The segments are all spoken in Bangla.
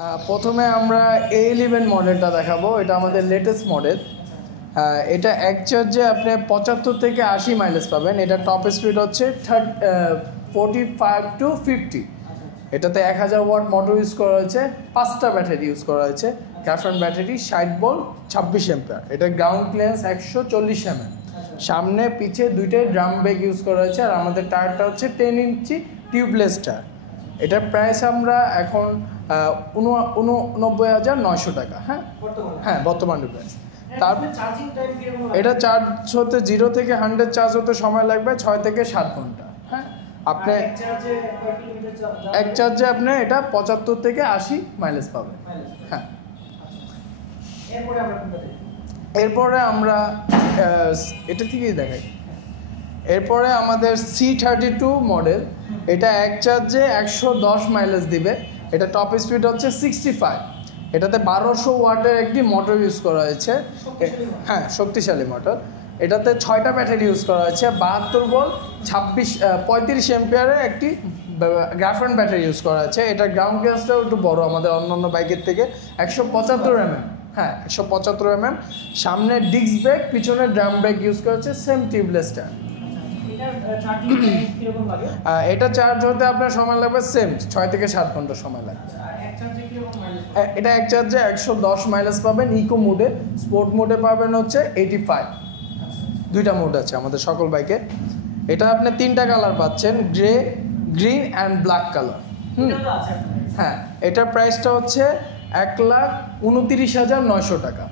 প্রথমে আমরা A11 মডেলটা দেখাবো। এটা আমাদের লেটেস্ট মডেল। এটা এক চার্জে আপনি 75 থেকে 80 মাইলেজ পাবেন। এটা টপ স্পিড হচ্ছে 45 to 50। এটাতে 1000 ওয়াট মোটর ইউজ করা হয়েছে, 5টা ব্যাটারি ইউজ করা হয়েছে। গ্রাফেন ব্যাটারি 60 ভোল্ট 26 অ্যাম্পিয়ার। এটা গ্রাউন্ড ক্লিয়ারেন্স 140 mm। সামনে পিছে দুইটাই ড্রাম ব্রেক ইউজ করা হয়েছে। আর আমাদের টায়ারটা হচ্ছে 10 ইঞ্চি টিউবলেস টায়ার। এটার প্রাইস আমরা এখন 89,900 টাকা। হ্যাঁ বর্তমানে প্রাইস। তারপর এটা চার্জ হতে 0 থেকে 100 চার্জ হতে সময় লাগবে 6 থেকে 7 ঘন্টা। হ্যাঁ, আপনি এক চার্জে আপনি এটা 75 থেকে 80 মাইলেজ পাবেন। হ্যাঁ, এরপরে আমরা এটা থেকেই দেখাই। এরপরে আমাদের C32 মডেল। এটা এক চার্জে 110 মাইলেজ দিবে। এটা টপ স্পিড হচ্ছে 65। এটাতে 1200 ওয়াটের একটি মোটর ইউজ করা হয়েছে। হ্যাঁ, শক্তিশালী মোটর। এটাতে 6টা ব্যাটারি ইউজ করা হয়েছে। 72 ভোল্ট 35 অ্যাম্পিয়ারের একটি গ্রাফেন ব্যাটারি ইউজ করা হয়েছে। এটা গ্রাউন্ড ক্লিয়ারেন্সটাও একটু বড় আমাদের অন্যান্য বাইকের থেকে। 175 mm। হ্যাঁ, 175 mm। সামনে ডিস্ক ব্রেক, পিছনে ড্রাম ব্রেক ইউজ করা হচ্ছে, সেম টিউবলেস টায়ার। এটা চার্জ হতে আপনার সময় লাগবে সেম 6 থেকে 7 ঘন্টা সময় লাগবে। এটা এক চার্জে 110 মাইলেজ পাবেন ইকো মোডে। স্পোর্ট মোডে পাবেন হচ্ছে 85। দুইটা মোড আছে আমাদের সকল বাইকে। এটা আপনি 3টা কালার পাচ্ছেন, grey, green and black colour. হ্যাঁ, এটার প্রাইসটা হচ্ছে 1,29,900 টাকা।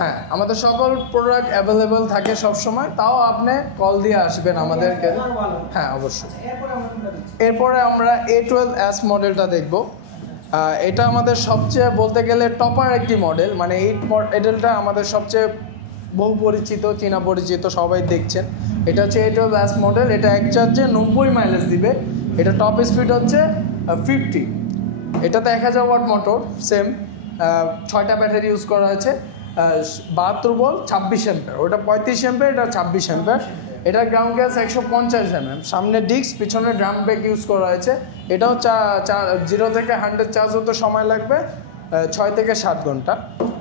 হ্যাঁ, আমাদের সকল প্রোডাক্ট অ্যাভেলেবেল থাকে সব সময়। তাও আপনি কল দিয়ে আসবেন আমাদেরকে। হ্যাঁ, অবশ্যই। এরপরে আমরা A12S মডেলটা দেখব। এটা আমাদের সবচেয়ে বলতে গেলে টপার একটি মডেল। মানে এই মডেলটা আমাদের সবচেয়ে বহু পরিচিত, চীনা পরিচিত, সবাই দেখছেন। এটা হচ্ছে A12S মডেল। এটা এক চার্জে 90 মাইলেজ দিবে। এটা টপ স্পিড হচ্ছে 50। এটাতে 1000 ওয়াট মোটর, সেম 6টা ব্যাটারি ইউজ করা হয়েছে। 72 ভোল্ট 26 অ্যাম্পিয়ার। ওটা 35 অ্যাম্পিয়ার, এটা 26 অ্যাম্পিয়ার। এটা গ্রাউন্ড ক্লিয়ারেন্স 150 mm। সামনে ডিস্ক, পিছনে ড্রাম ব্রেক ইউজ করা হয়েছে। এটাও 0 থেকে 100 চার্জ হতে সময় লাগবে 6 থেকে 7 ঘন্টা।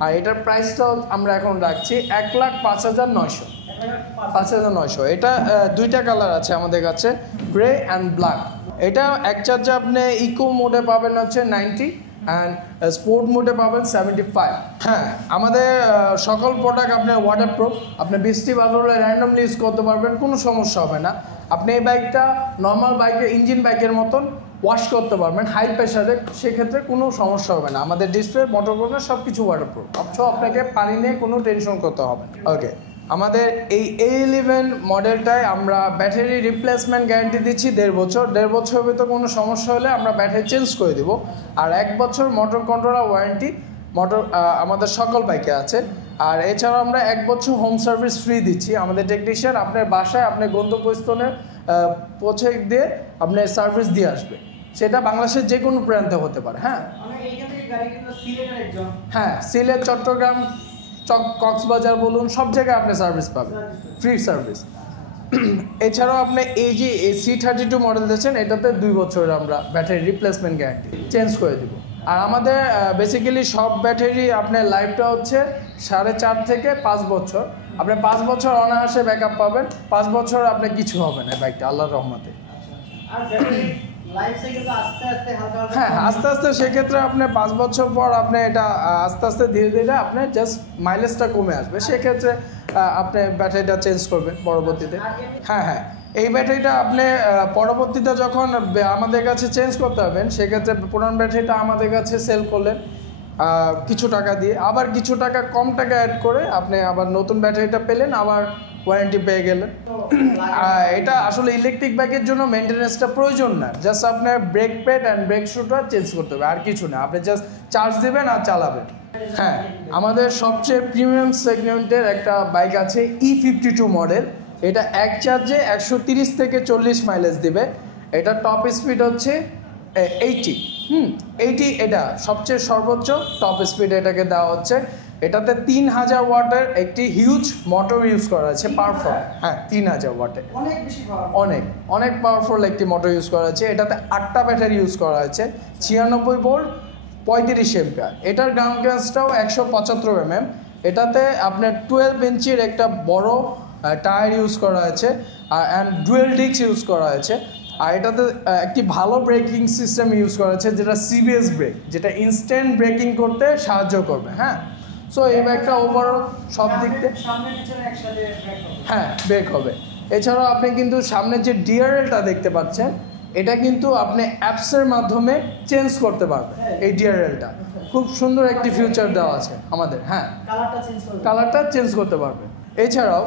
আর এটার প্রাইসটাও আমরা এখন রাখছি 1,05,900। 5,900। এটা 2টা কালার আছে আমাদের কাছে, গ্রে অ্যান্ড ব্ল্যাক। এটা এক চার্জে আপনি ইকো মোডে পাবেন হচ্ছে 90 অ্যান্ড স্পোর্ট মোডে পাবেন 75। হ্যাঁ, আমাদের সকল প্রোডাক্ট আপনার ওয়াটারপ্রুফ। আপনি বৃষ্টি ভালো হলে র্যান্ডমলি ইউজ করতে পারবেন, কোনো সমস্যা হবে না। আপনি এই বাইকটা নর্মাল বাইকের, ইঞ্জিন বাইকের মতন ওয়াশ করতে পারবেন হাই প্রেশারে, সেক্ষেত্রে কোনো সমস্যা হবে না। আমাদের ডিসপ্লে, মোটর কন্ট্রোল সব কিছু ওয়াটারপ্রুফ। আপনাকে পানি নিয়ে কোনো টেনশন করতে হবে না। ওকে, আমাদের এই A11 মডেলটায় আমরা ব্যাটারি রিপ্লেসমেন্ট গ্যারান্টি দিচ্ছি 1.5 বছর। 1.5 বছরের ভিতর কোনো সমস্যা হলে আমরা ব্যাটারি চেঞ্জ করে দেবো। আর 1 বছর মোটর কন্ট্রোলার ওয়ারেন্টি আমাদের সকল বাইকে আছে। আর এছাড়াও আমরা 1 বছর হোম সার্ভিস ফ্রি দিচ্ছি। আমাদের টেকনিশিয়ান আপনার বাসায়, আপনার গন্তব্যস্থলে পৌঁছে দিয়ে আপনার সার্ভিস দিয়ে আসবে। সেটা বাংলাদেশের যে কোনো প্রান্তে হতে পারে। হ্যাঁ, সিলেট, চট্টগ্রাম, কক্সবাজার বলুন, সব জায়গায় আপনি সার্ভিস পাবেন, ফ্রি সার্ভিস। এছাড়াও আপনি এই যে C32 মডেল দিচ্ছেন, এটাতে 2 বছরের আমরা ব্যাটারি রিপ্লেসমেন্ট গ্যারান্টি চেঞ্জ করে দেবো। আর আমাদের বেসিক্যালি সব ব্যাটারি আপনার লাইফটা হচ্ছে 4.5 থেকে 5 বছর। আপনি 5 বছর অনায়াসে ব্যাকআপ পাবেন। 5 বছর আপনার কিছু হবে না বাইকটা, আল্লাহর রহমতে। হ্যাঁ, আস্তে আস্তে সেক্ষেত্রে আপনি 5 বছর পর আপনি এটা আস্তে আস্তে ধীরে ধীরে আপনার জাস্ট মাইলেজটা কমে আসবে। সেক্ষেত্রে আপনি ব্যাটারিটা চেঞ্জ করবেন পরবর্তীতে। হ্যাঁ, এই ব্যাটারিটা আপনি পরবর্তীতে যখন আমাদের কাছে চেঞ্জ করতে হবেন, সেক্ষেত্রে পুরান ব্যাটারিটা আমাদের কাছে সেল করলেন কিছু টাকা দিয়ে, আবার কিছু টাকা কম টাকা অ্যাড করে আপনি আবার নতুন ব্যাটারিটা পেলেন, আবার ওয়ারেন্টি পেয়ে গেলেন। এটা আসলে ইলেকট্রিক বাইকের জন্য মেনটেন্যান্সটা প্রয়োজন না। জাস্ট আপনার ব্রেক প্যাড অ্যান্ড ব্রেক শুটা চেঞ্জ করতে হবে, আর কিছু না। আপনি জাস্ট চার্জ দেবেন আর চালাবেন। হ্যাঁ, আমাদের সবচেয়ে প্রিমিয়াম সেগমেন্টের একটা বাইক আছে E52 মডেল। এটা এক চার্জে 130 থেকে 40 মাইলেজ দিবে। এটা টপ স্পিড হচ্ছে 80। 80 এটা সবচেয়ে সর্বোচ্চ টপ স্পিড এটাকে দেওয়া হচ্ছে। এটাতে 3000 ওয়াটের একটি হিউজ মোটর ইউজ করা আছে, পাওয়ারফুল। হ্যাঁ, 3000 ওয়াটের অনেক পাওয়ারফুল একটি মোটর ইউজ করা আছে। এটাতে 8টা ব্যাটারি ইউজ করা আছে। 96 ভোল্ট 35 এম্পিয়ার। এটার গ্রাউন্ড ক্লিয়ারেন্সটাও 175 mm। এটাতে আপনার 12 ইঞ্চির একটা বড় টায়ার ইউজ করা হয়েছে অ্যান্ড ডুয়েল ডিস্ক ইউজ করা হয়েছে। আর এটাতে একটি ভালো ব্রেকিং সিস্টেম ইউজ করা হয়েছে, যেটা সিবিএস ব্রেক, যেটা ইনস্ট্যান্ট ব্রেকিং করতে সাহায্য করবে। হ্যাঁ, সো এই বাইকটা ওভারঅল সব দিক থেকে হ্যাঁ ব্রেক হবে। এছাড়াও আপনি কিন্তু সামনে যে ডিআরএলটা দেখতে পাচ্ছেন, এটা কিন্তু আপনি অ্যাপসের মাধ্যমে চেঞ্জ করতে পারবেন। এই ডিআরএলটা খুব সুন্দর একটি ফিউচার দেওয়া আছে আমাদের। হ্যাঁ, কালারটা চেঞ্জ করতে পারবেন। এছাড়াও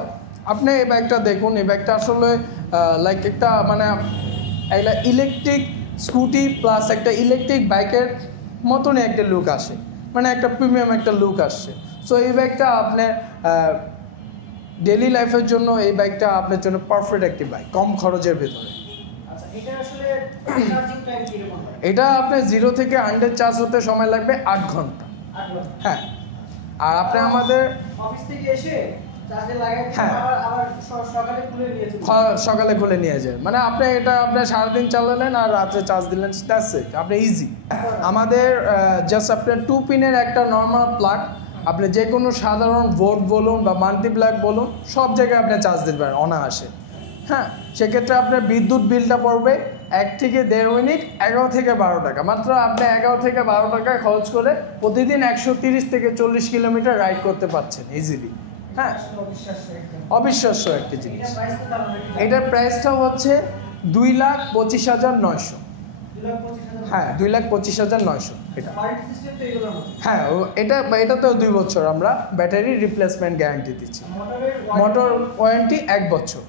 আপনি এই বাইকটা দেখুন, এই বাইকটা আসলে লাইক একটা মানে একটা ইলেকট্রিক স্কুটি প্লাস একটা ইলেকট্রিক বাইকের মতনই একটা লুক আসে, মানে একটা প্রিমিয়াম একটা লুক আসছে। সো এই বাইকটা আপনার ডেইলি লাইফের জন্য এই বাইকটা আপনার জন্য পারফেক্ট একটি বাইক, কম খরচের ভিতরে। এটা আপনার 0 থেকে 100 চার্জ হতে সময় লাগবে 8 ঘন্টা। হ্যাঁ, আর আপনি আমাদের অফিস থেকে এসে হ্যাঁ সকালে খুলে নিয়ে যায়, মানে আপনি এটা আপনার সারাদিন চালালেন আর রাত্রে চার্জ দিলেন, দ্যাটস ইট, আপনি ইজি। আমাদের জাস্ট আপনার 2 পিনের একটা নর্মাল প্লাগ, আপনি যে কোনো সাধারণ ভোট বলুন বা মাল্টি প্লাগ বলুন, সব জায়গায় আপনি চার্জ দিতে পারেন অনায়াসে। হ্যাঁ, সেক্ষেত্রে আপনার বিদ্যুৎ বিলটা পড়বে 1 থেকে 1.5 মিনিট 11 থেকে 12 টাকা। মাত্র আপনি 11 থেকে 12 টাকা খরচ করে প্রতিদিন 130 থেকে 40 কিলোমিটার রাইড করতে পারছেন ইজিলি। হ্যাঁ, অবিশ্বাস্য একটি জিনিস। এটার প্রাইসটা হচ্ছে 2,25,900। হ্যাঁ, 2,25,900 এটা। হ্যাঁ, এটাতেও 2 বছর আমরা ব্যাটারি রিপ্লেসমেন্ট গ্যারান্টি দিচ্ছি। মোটর ওয়ারেন্টি 1 বছর।